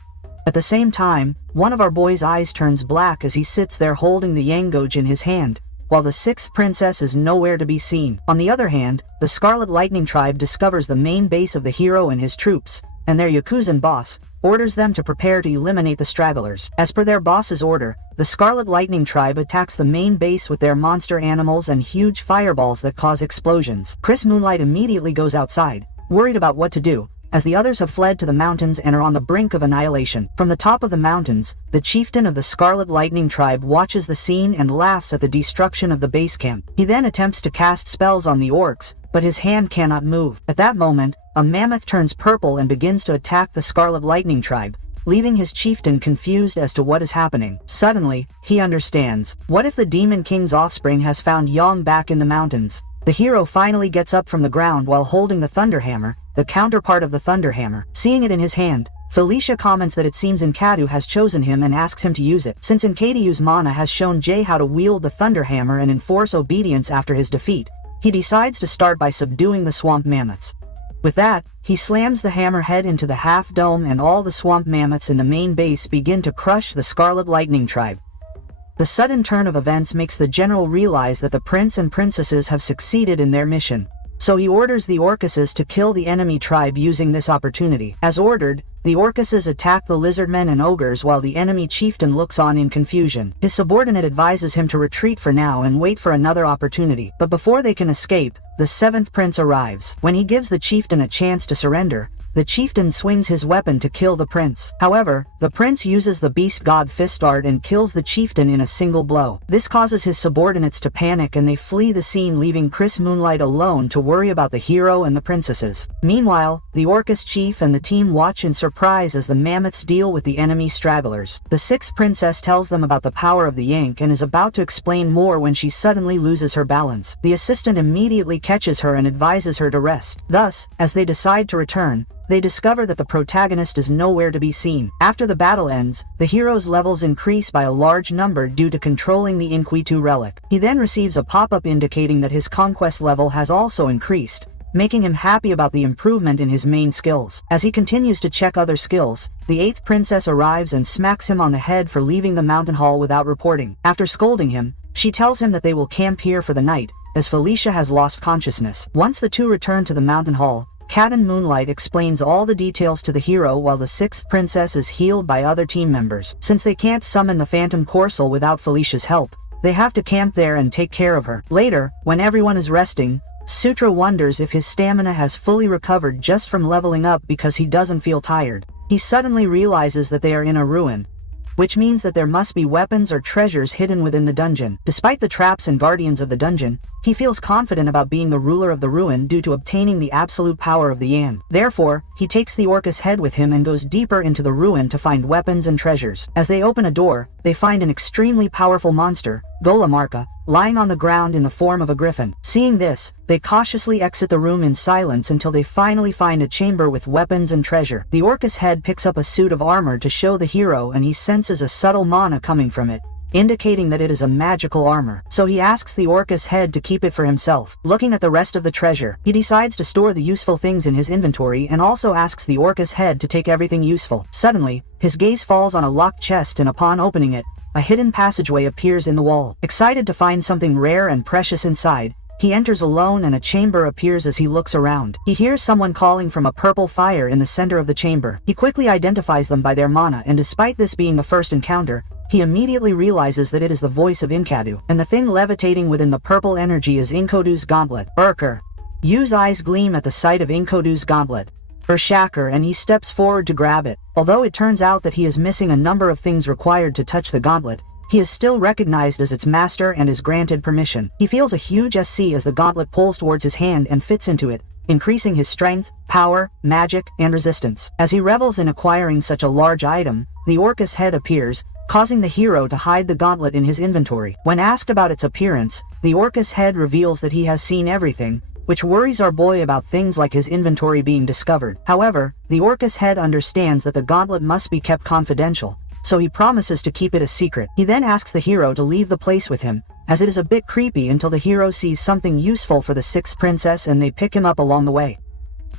At the same time, one of our boy's eyes turns black as he sits there holding the Yangoj in his hand, while the 6th princess is nowhere to be seen. On the other hand, the Scarlet Lightning tribe discovers the main base of the hero and his troops, and their Yakuzan boss orders them to prepare to eliminate the stragglers. As per their boss's order, the Scarlet Lightning tribe attacks the main base with their monster animals and huge fireballs that cause explosions. Chris Moonlight immediately goes outside, worried about what to do, as the others have fled to the mountains and are on the brink of annihilation. From the top of the mountains, the chieftain of the Scarlet Lightning tribe watches the scene and laughs at the destruction of the base camp. He then attempts to cast spells on the orcs, but his hand cannot move. At that moment, a mammoth turns purple and begins to attack the Scarlet Lightning tribe, leaving his chieftain confused as to what is happening. Suddenly, he understands. What if the Demon King's offspring has found Yang back in the mountains? The hero finally gets up from the ground while holding the Thunder Hammer, the counterpart of the Thunder Hammer. Seeing it in his hand, Felicia comments that it seems Nkadu has chosen him and asks him to use it. Since Nkadu's mana has shown Jay how to wield the Thunder Hammer and enforce obedience after his defeat, he decides to start by subduing the swamp mammoths. With that, he slams the hammerhead into the half-dome and all the swamp mammoths in the main base begin to crush the Scarlet Lightning tribe. The sudden turn of events makes the general realize that the prince and princesses have succeeded in their mission. So he orders the Orcuses to kill the enemy tribe using this opportunity. As ordered, the Orcuses attack the lizardmen and ogres while the enemy chieftain looks on in confusion. His subordinate advises him to retreat for now and wait for another opportunity. But before they can escape, the 7th prince arrives. When he gives the chieftain a chance to surrender, the chieftain swings his weapon to kill the prince. However, the prince uses the beast god fist art and kills the chieftain in a single blow. This causes his subordinates to panic and they flee the scene, leaving Chris Moonlight alone to worry about the hero and the princesses. Meanwhile, the Orcus chief and the team watch in surprise as the mammoths deal with the enemy stragglers. The 6th princess tells them about the power of the Yank and is about to explain more when she suddenly loses her balance. The assistant immediately catches her and advises her to rest. Thus, as they decide to return, they discover that the protagonist is nowhere to be seen. After the battle ends, the hero's levels increase by a large number due to controlling the Inquitu relic. He then receives a pop-up indicating that his conquest level has also increased, making him happy about the improvement in his main skills. As he continues to check other skills, the 8th princess arrives and smacks him on the head for leaving the mountain hall without reporting. After scolding him, she tells him that they will camp here for the night, as Felicia has lost consciousness. Once the two return to the mountain hall, Captain Moonlight explains all the details to the hero while the 6th princess is healed by other team members. Since they can't summon the Phantom Corcel without Felicia's help, they have to camp there and take care of her. Later, when everyone is resting, Sutra wonders if his stamina has fully recovered just from leveling up because he doesn't feel tired. He suddenly realizes that they are in a ruin, which means that there must be weapons or treasures hidden within the dungeon. Despite the traps and guardians of the dungeon, he feels confident about being the ruler of the ruin due to obtaining the absolute power of the Yan. Therefore, he takes the Orcus head with him and goes deeper into the ruin to find weapons and treasures. As they open a door, they find an extremely powerful monster, Golamarka, lying on the ground in the form of a griffin. Seeing this, they cautiously exit the room in silence until they finally find a chamber with weapons and treasure. The Orcus head picks up a suit of armor to show the hero and he senses a subtle mana coming from it, indicating that it is a magical armor. So he asks the Orcus head to keep it for himself. Looking at the rest of the treasure, he decides to store the useful things in his inventory and also asks the Orcus head to take everything useful. Suddenly, his gaze falls on a locked chest and upon opening it, a hidden passageway appears in the wall. Excited to find something rare and precious inside, he enters alone and a chamber appears as he looks around. He hears someone calling from a purple fire in the center of the chamber. He quickly identifies them by their mana, and despite this being the first encounter, he immediately realizes that it is the voice of Inkadu, and the thing levitating within the purple energy is Inkodu's gauntlet. Urker. Yu's eyes gleam at the sight of Inkodu's gauntlet, Urshakar, and he steps forward to grab it. Although it turns out that he is missing a number of things required to touch the gauntlet, he is still recognized as its master and is granted permission. He feels a huge SC as the gauntlet pulls towards his hand and fits into it, increasing his strength, power, magic, and resistance. As he revels in acquiring such a large item, the Orcus head appears, causing the hero to hide the gauntlet in his inventory. When asked about its appearance, the Orcus head reveals that he has seen everything, which worries our boy about things like his inventory being discovered. However, the Orcus head understands that the gauntlet must be kept confidential, so he promises to keep it a secret. He then asks the hero to leave the place with him, as it is a bit creepy, until the hero sees something useful for the 6th princess and they pick him up along the way.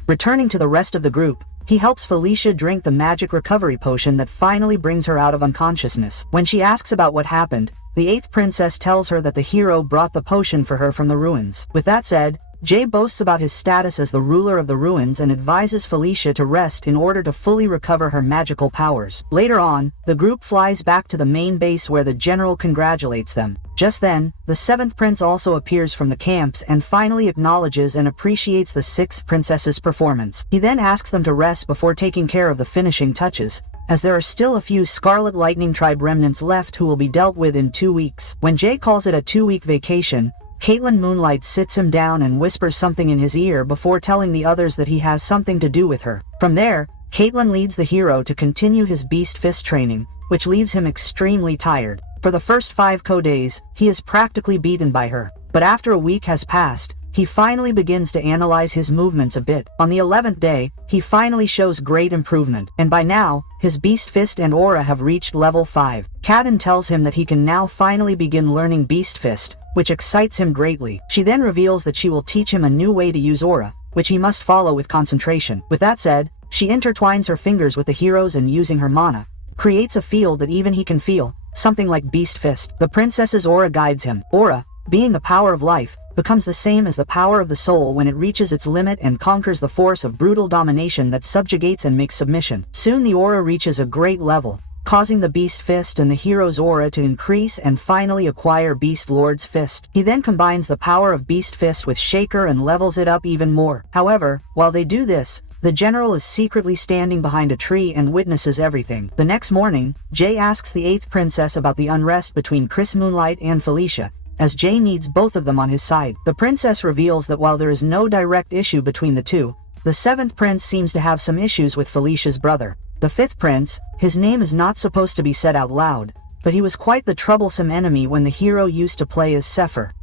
Returning to the rest of the group, he helps Felicia drink the magic recovery potion that finally brings her out of unconsciousness. When she asks about what happened, the 8th princess tells her that the hero brought the potion for her from the ruins. With that said, Jay boasts about his status as the ruler of the ruins and advises Felicia to rest in order to fully recover her magical powers. Later on, the group flies back to the main base where the general congratulates them. Just then, the 7th prince also appears from the camps and finally acknowledges and appreciates the 6th princess's performance. He then asks them to rest before taking care of the finishing touches, as there are still a few Scarlet Lightning tribe remnants left who will be dealt with in 2 weeks. When Jay calls it a 2-week vacation, Caitlin Moonlight sits him down and whispers something in his ear before telling the others that he has something to do with her. From there, Caitlin leads the hero to continue his beast fist training, which leaves him extremely tired. For the first 5 days, he is practically beaten by her. But after a week has passed, he finally begins to analyze his movements a bit. On the 11th day, he finally shows great improvement, and by now, his beast fist and aura have reached level 5. Kadin tells him that he can now finally begin learning beast fist, which excites him greatly. She then reveals that she will teach him a new way to use aura, which he must follow with concentration. With that said, she intertwines her fingers with the hero's and using her mana, creates a field that even he can feel, something like Beast Fist. The princess's aura guides him. Aura, being the power of life, becomes the same as the power of the soul when it reaches its limit and conquers the force of brutal domination that subjugates and makes submission. Soon the aura reaches a great level, causing the Beast Fist and the hero's aura to increase and finally acquire Beast Lord's Fist. He then combines the power of Beast Fist with Shaker and levels it up even more. However, while they do this, the general is secretly standing behind a tree and witnesses everything. The next morning, Jay asks the 8th princess about the unrest between Chris Moonlight and Felicia, as Jay needs both of them on his side. The princess reveals that while there is no direct issue between the two, the 7th prince seems to have some issues with Felicia's brother. The 5th prince, his name is not supposed to be said out loud, but he was quite the troublesome enemy when the hero used to play as Sefer.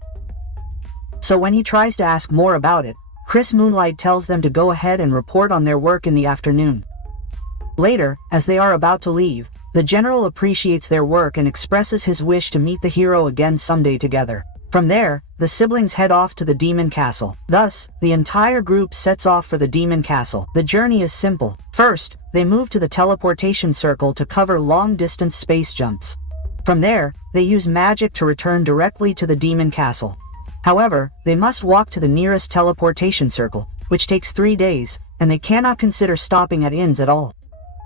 So when he tries to ask more about it, Chris Moonlight tells them to go ahead and report on their work in the afternoon. Later, as they are about to leave, the general appreciates their work and expresses his wish to meet the hero again someday together. From there, the siblings head off to the Demon Castle. Thus, the entire group sets off for the Demon Castle. The journey is simple. First, they move to the teleportation circle to cover long-distance space jumps. From there, they use magic to return directly to the Demon Castle. However, they must walk to the nearest teleportation circle, which takes 3 days, and they cannot consider stopping at inns at all.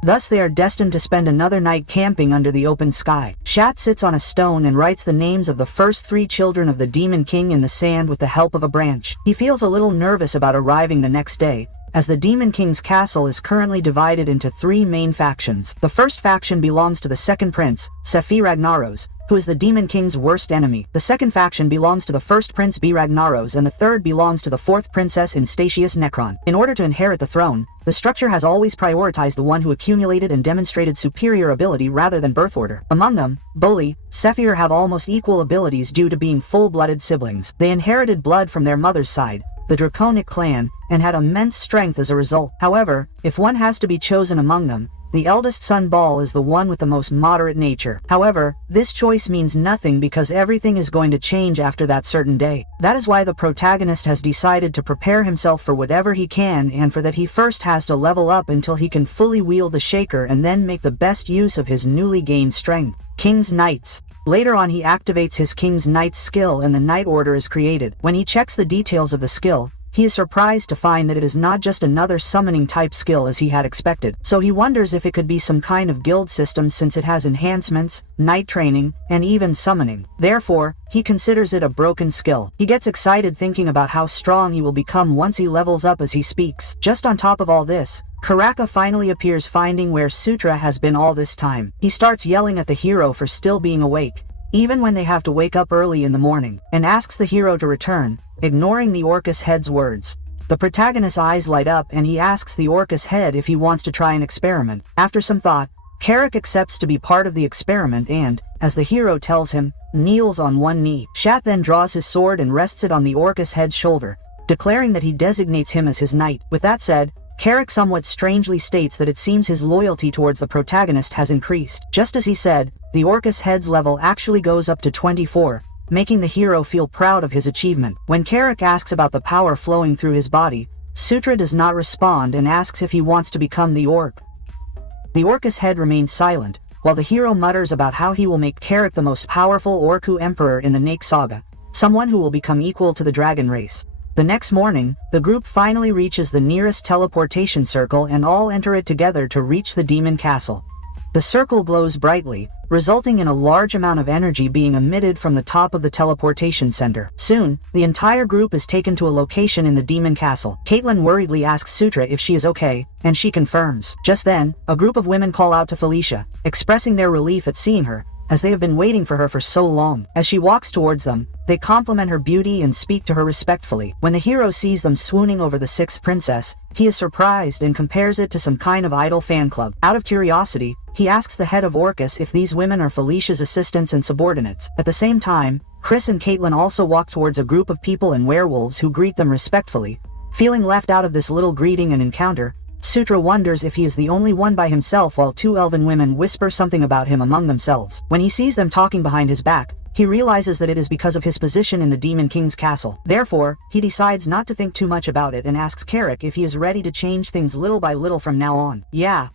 Thus they are destined to spend another night camping under the open sky. Shat sits on a stone and writes the names of the first 3 children of the Demon King in the sand with the help of a branch. He feels a little nervous about arriving the next day, as the Demon King's castle is currently divided into 3 main factions. The first faction belongs to the 2nd prince, Sephi Ragnaros, who is the Demon King's worst enemy. The second faction belongs to the 1st prince B. Ragnaros and the 3rd belongs to the 4th princess Instatius Necron. In order to inherit the throne, the structure has always prioritized the one who accumulated and demonstrated superior ability rather than birth order. Among them, Boli, Sephir have almost equal abilities due to being full-blooded siblings. They inherited blood from their mother's side, the Draconic clan, and had immense strength as a result. However, if one has to be chosen among them, the eldest son Bal is the one with the most moderate nature. However, this choice means nothing because everything is going to change after that certain day. That is why the protagonist has decided to prepare himself for whatever he can, and for that he first has to level up until he can fully wield the shaker and then make the best use of his newly gained strength. King's Knights. Later on he activates his King's Knights skill and the Knight Order is created. When he checks the details of the skill, he is surprised to find that it is not just another summoning type skill as he had expected. So he wonders if it could be some kind of guild system since it has enhancements, night training, and even summoning. Therefore, he considers it a broken skill. He gets excited thinking about how strong he will become once he levels up as he speaks. Just on top of all this, Karaka finally appears finding where Sutra has been all this time. He starts yelling at the hero for still being awake, even when they have to wake up early in the morning, and asks the hero to return, ignoring the Orcus head's words. The protagonist's eyes light up and he asks the Orcus head if he wants to try an experiment. After some thought, Carrick accepts to be part of the experiment and, as the hero tells him, kneels on one knee. Shat then draws his sword and rests it on the Orcus head's shoulder, declaring that he designates him as his knight. With that said, Carrick somewhat strangely states that it seems his loyalty towards the protagonist has increased. Just as he said, the Orcus head's level actually goes up to 24, making the hero feel proud of his achievement. When Carrick asks about the power flowing through his body, Sutra does not respond and asks if he wants to become the Orc. The Orcus head remains silent, while the hero mutters about how he will make Carrick the most powerful Orcu emperor in the Night Saga, someone who will become equal to the dragon race. The next morning, the group finally reaches the nearest teleportation circle and all enter it together to reach the Demon Castle. The circle glows brightly, resulting in a large amount of energy being emitted from the top of the teleportation center. Soon, the entire group is taken to a location in the Demon Castle. Caitlin worriedly asks Sutra if she is okay, and she confirms. Just then, a group of women call out to Felicia, expressing their relief at seeing her, as they have been waiting for her for so long. As she walks towards them, they compliment her beauty and speak to her respectfully. When the hero sees them swooning over the 6th princess, he is surprised and compares it to some kind of idol fan club. Out of curiosity, he asks the head of Orcus if these women are Felicia's assistants and subordinates. At the same time, Chris and Caitlin also walk towards a group of people and werewolves who greet them respectfully. Feeling left out of this little greeting and encounter, Sutra wonders if he is the only one by himself while 2 elven women whisper something about him among themselves. When he sees them talking behind his back, He realizes that it is because of his position in the Demon King's castle. Therefore, he decides not to think too much about it and asks Carrick if he is ready to change things little by little from now on. Yeah,